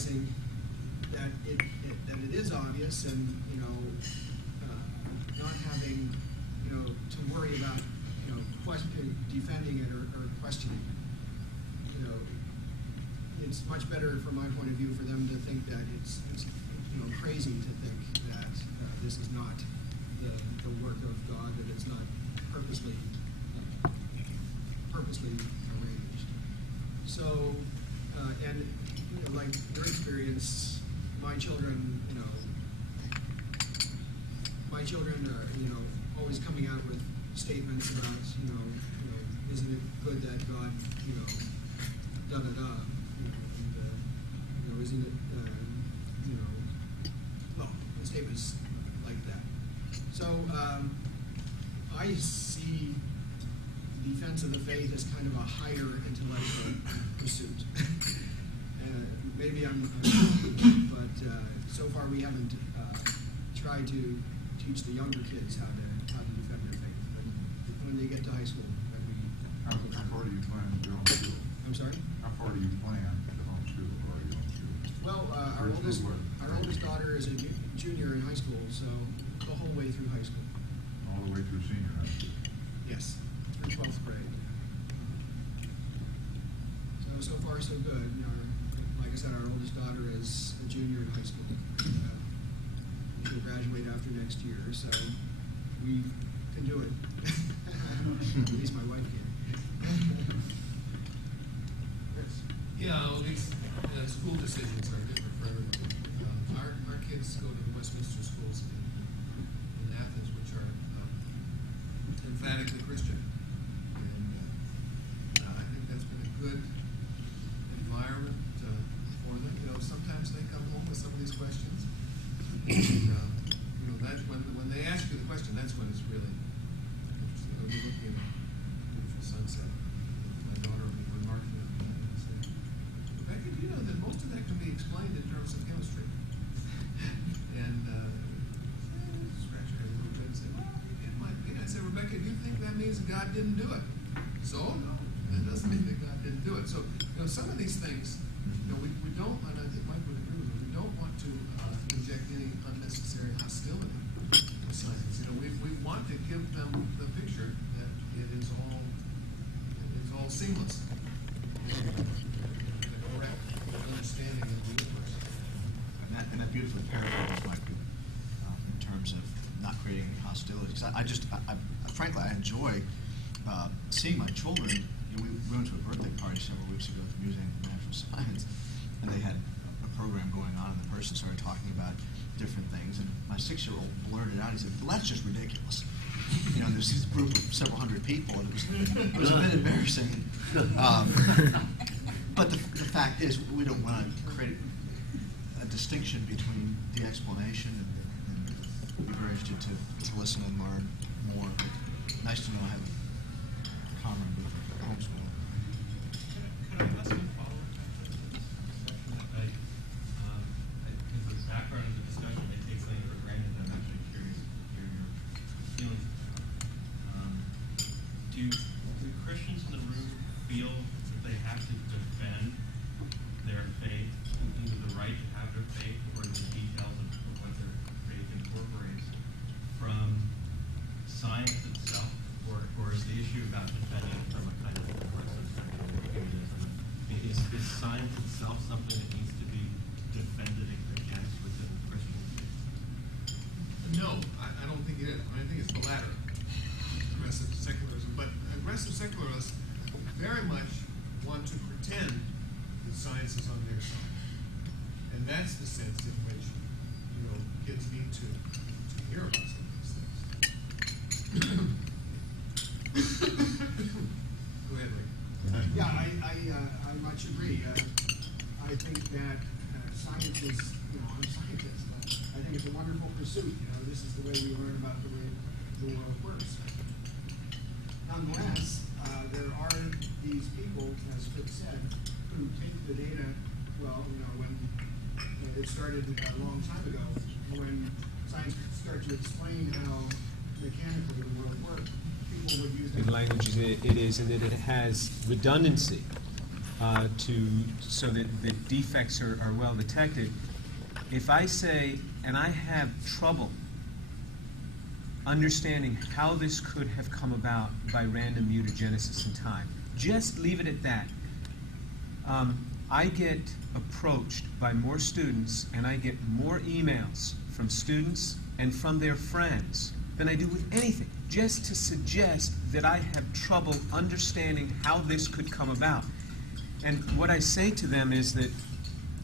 realizing that it is obvious, and not having to worry about defending it or questioning it. It's much better from my point of view for them to think that it's crazy to think that this is not the work of God, that it's not purposely arranged. So, and like your experience, my children are always coming out with statements about isn't it good that God da da da, and isn't it statements like that. So I see defense of the faith as kind of a higher intellectual pursuit. Maybe I'm but so far we haven't tried to teach the younger kids how to defend their faith. But when they get to high school, that we. How far do you plan to go to homeschool? I'm sorry? How far do you plan to homeschool, or are you homeschool? Well, our oldest daughter is a junior in high school, so the whole way through high school. All the way through senior high school? Yes, through 12th grade. So far so good. Like I said, our oldest daughter is a junior in high school. She'll graduate after next year, so we can do it. At least my wife can. Yes. Yeah, well, these school decisions are different for everyone. Our kids go to the Westminster schools in Athens, which are emphatically Christian. And I think that's been a good environment for them. Sometimes they come home with some of these questions. And, that's when they ask you the question, that's when it's really interesting. We're looking at a beautiful sunset. My daughter will be remarking on that and say, Rebecca, do you know that most of that can be explained in terms of chemistry? And scratch her head a little bit and say, well, it might be. And I said, Rebecca, do you think that means God didn't do it? So, no, that doesn't mean that God didn't do it. So, some of these things, we don't, and I think Mike would agree with me, we don't want to inject any unnecessary hostility to science. We want to give them the picture that it is all seamless and a correct understanding of the universe. And that beautifully parallels, Mike, in terms of not creating any hostility. Because frankly, I enjoy seeing my children. We went to a birthday party several weeks ago at the Museum of Natural Science, and they had a program going on, and the person started talking about different things, and my 6-year-old blurted out, he said, well, that's just ridiculous. There's this group of several hundred people, and it was a bit embarrassing. But the fact is, we don't want to create a distinction between the explanation, and we're very interested to listen and learn more. But nice to know I have a common with homeschooling. Could I ask a follow-up question? Because the background of the discussion may take something for granted. I'm actually curious to hear your feelings. Do Christians in the room feel that they have to defend their faith, either the right to have their faith or the details of what their faith incorporates, from science itself, or is the issue about defending it from a kind of progressive standpoint? Is science itself something that needs to be defended against within the Christian faith? No, I don't think it is. I think it's the latter, aggressive secularism. But aggressive secularists very much want to pretend that science is on their side. And that's the sense in which kids need to hear about some of these things. Go ahead, Rick. Yeah, I much agree. I think that science is, I'm a scientist. I think it's a wonderful pursuit. This is the way we learn about the way the world works. Nonetheless, there are these people, as Fritz said, who take the data, when it started a long time ago, when science started to explain how mechanically the world worked, people would use that. The language it is, and that it has redundancy. so that the defects are well detected. If I say, and I have trouble understanding how this could have come about by random mutagenesis in time, just leave it at that. I get approached by more students, and I get more emails from students and from their friends than I do with anything, just to suggest that I have trouble understanding how this could come about. And what I say to them is that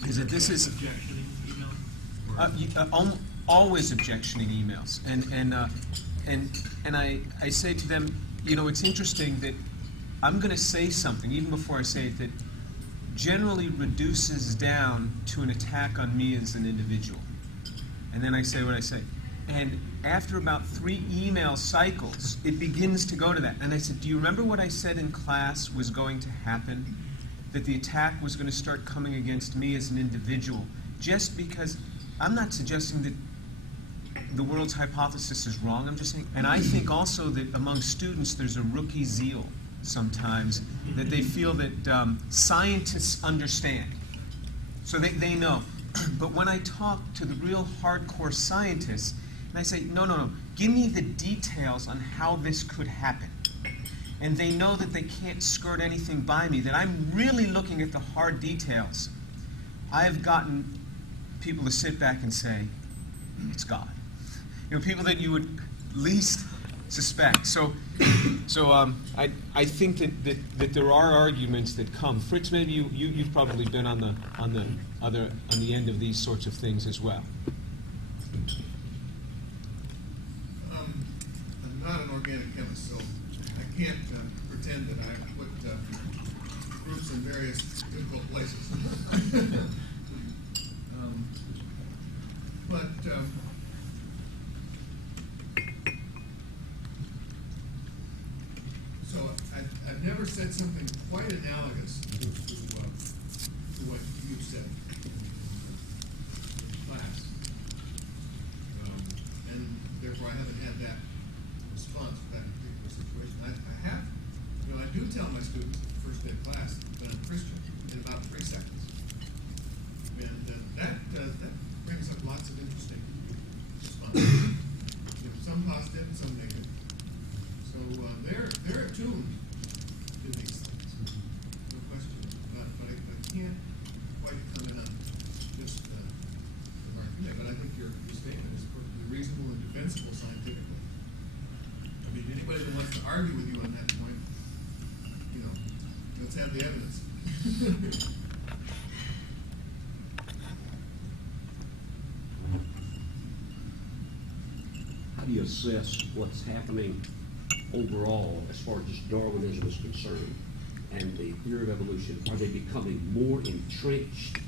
this is Objectioning email? always objectioning emails, and I say to them, it's interesting that I'm going to say something even before I say it that generally reduces down to an attack on me as an individual, and then I say what I say, and after about 3 email cycles, it begins to go to that. And I said, do you remember what I said in class was going to happen? That the attack was going to start coming against me as an individual, just because I'm not suggesting that the world's hypothesis is wrong. I'm just saying, and I think also that among students there's a rookie zeal sometimes, that they feel that scientists understand. So they know. But when I talk to the real hardcore scientists, and I say, no, give me the details on how this could happen. And they know that they can't skirt anything by me, that I'm really looking at the hard details. I have gotten people to sit back and say, it's God. People that you would least suspect. So I think that there are arguments that come. Fritz, maybe you've probably been on the end of these sorts of things as well. I'm not an organic chemist, so I can't pretend that I put groups in various difficult places. So I've never said something quite analogous to what you've said in class, and therefore I haven't had that response for that particular situation. I have, I do tell my students at the first day of class that I'm Christian in about 3 seconds, and that brings up lots of interesting responses. Some positive, some negative. So they're attuned to these things, no question. But I can't quite comment on just the remark you made. But I think your statement is perfectly reasonable and defensible scientifically. I mean, anybody that wants to argue with you on that point, let's have the evidence. How do you assess what's happening overall as far as just Darwinism is concerned and the theory of evolution? Are they becoming more entrenched?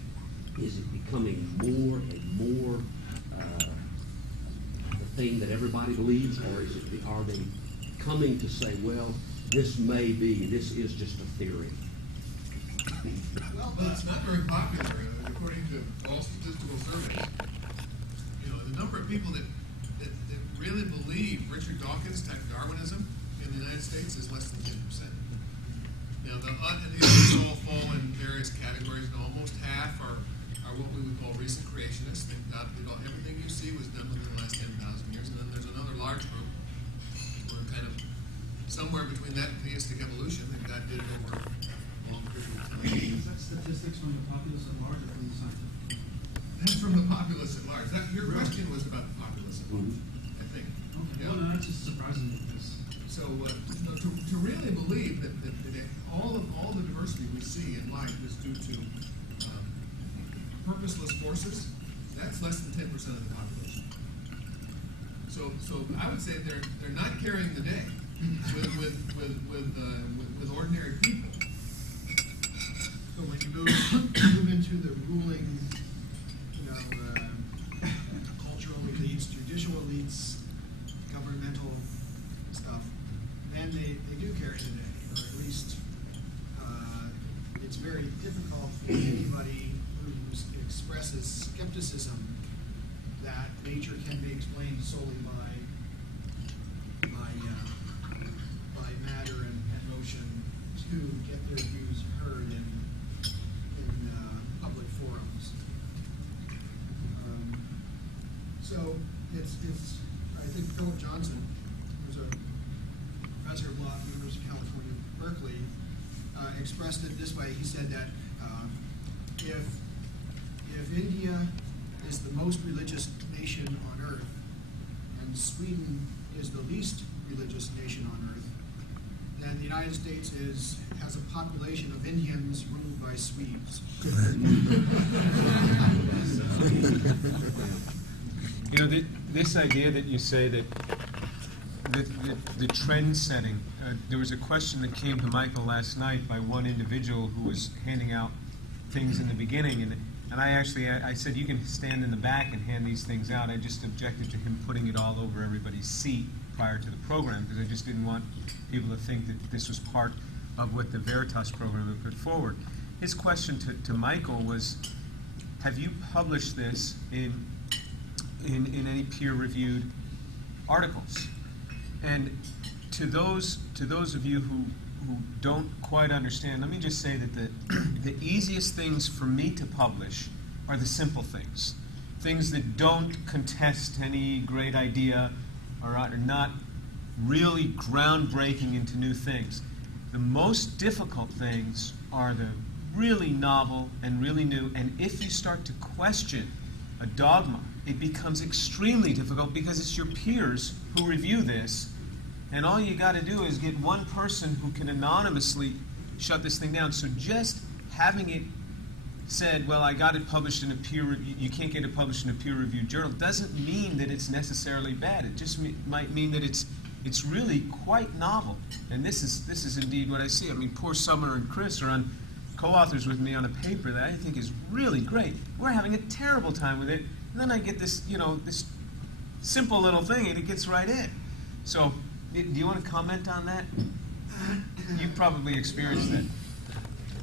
Is it becoming more and more the thing that everybody believes, or are they coming to say, well, this is just a theory? Well, it's not very popular, according to all statistical surveys. The number of people that really believe Richard Dawkins type Darwinism in the United States is less than 10%. And these all fall in various categories, and almost half are what we would call recent creationists. Think that everything you see was done within the last 10,000 years, and then there's another large group who are kind of somewhere between that and theistic evolution, and God did it over a long period of time. Is that statistics from the populace at large or from the scientific? That's from the populace at large. Your question was about the populace at large, I think. Okay. Yeah. Well, no, that's just surprising because. So to really believe that all the diversity we see in life is due to purposeless forces, that's less than 10% of the population. So I would say they're not carrying the day with ordinary people. So when you move into the ruling, cultural elites, judicial elites, governmental stuff, then they do carry the day, or at least it's very difficult for anybody who expresses skepticism that nature can be explained solely by matter and motion to get their views heard in I think Philip Johnson, who's a professor of law at the University of California, Berkeley, expressed it this way. He said that if India is the most religious nation on earth, and Sweden is the least religious nation on earth, then the United States has a population of Indians ruled by Swedes. You know, this idea that you say that the trend setting, there was a question that came to Michael last night by one individual who was handing out things in the beginning, and I said, you can stand in the back and hand these things out. I just objected to him putting it all over everybody's seat prior to the program, because I just didn't want people to think that this was part of what the Veritas program had put forward. His question to Michael was, have you published this in any peer-reviewed articles? And to those of you who don't quite understand, let me just say that the easiest things for me to publish are the simple things. Things that don't contest any great idea or are not really groundbreaking into new things. The most difficult things are the really novel and really new, and if you start to question a dogma, it becomes extremely difficult because it's your peers who review this, and all you got to do is get one person who can anonymously shut this thing down. So just having it said, well, I got it published in a you can't get it published in a peer-reviewed journal, doesn't mean that it's necessarily bad. It just might mean that it's really quite novel. And this is indeed what I see. I mean, poor Summer and Chris are on co-authors with me on a paper that I think is really great. We're having a terrible time with it, and then I get this, this simple little thing, and it gets right in. So, do you want to comment on that? You've probably experienced that.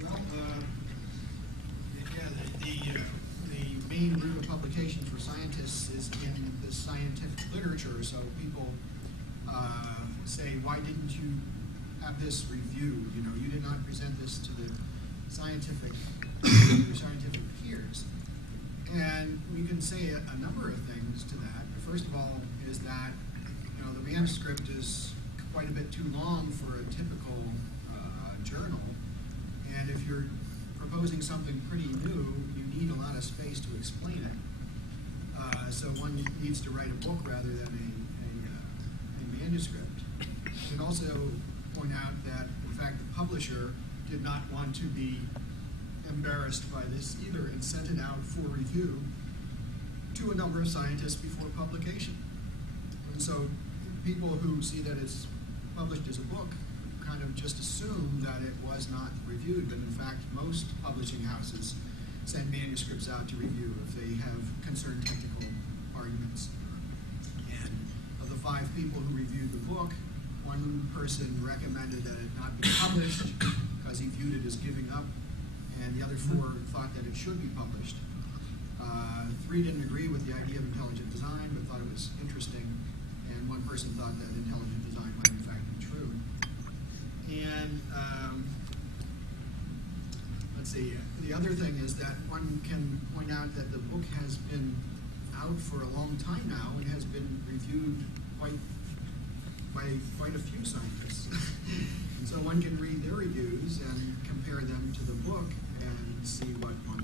Well, the main route of publication for scientists is in the scientific literature. So people say, why didn't you have this reviewed? You did not present this to the your scientific peers. And we can say a number of things to that. First of all is that the manuscript is quite a bit too long for a typical journal, and if you're proposing something pretty new, you need a lot of space to explain it. So one needs to write a book rather than a manuscript. You can also point out that, in fact, the publisher did not want to be embarrassed by this either and sent it out for review to a number of scientists before publication. And so people who see that it's published as a book kind of just assume that it was not reviewed, but in fact most publishing houses send manuscripts out to review if they have concerned technical arguments. And of the 5 people who reviewed the book, one person recommended that it not be published because he viewed it as giving up, and the other 4 thought that it should be published. 3 didn't agree with the idea of intelligent design, but thought it was interesting, and 1 person thought that intelligent design might in fact be true. And let's see, the other thing is that one can point out that the book has been out for a long time now and has been reviewed by quite a few scientists. And so one can read their reviews and compare them to the book and see what one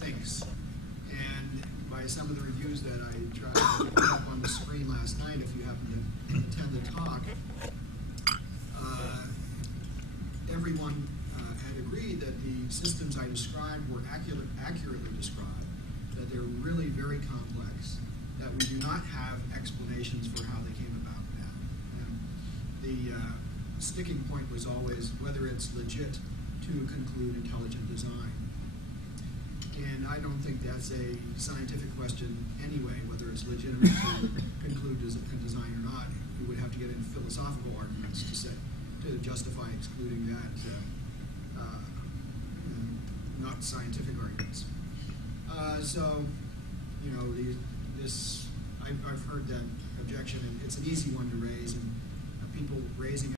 thinks. And by some of the reviews that I tried to put up on the screen last night, if you happen to attend the talk, everyone had agreed that the systems I described were accurately described, that they're really very complex, that we do not have explanations for how they came about now. And the sticking point was always whether it's legit to conclude intelligent design. And I don't think that's a scientific question anyway, whether it's legitimate to conclude design or not. We would have to get into philosophical arguments to justify excluding that, not scientific arguments. So, I've heard that objection, and it's an easy one to raise, and people raising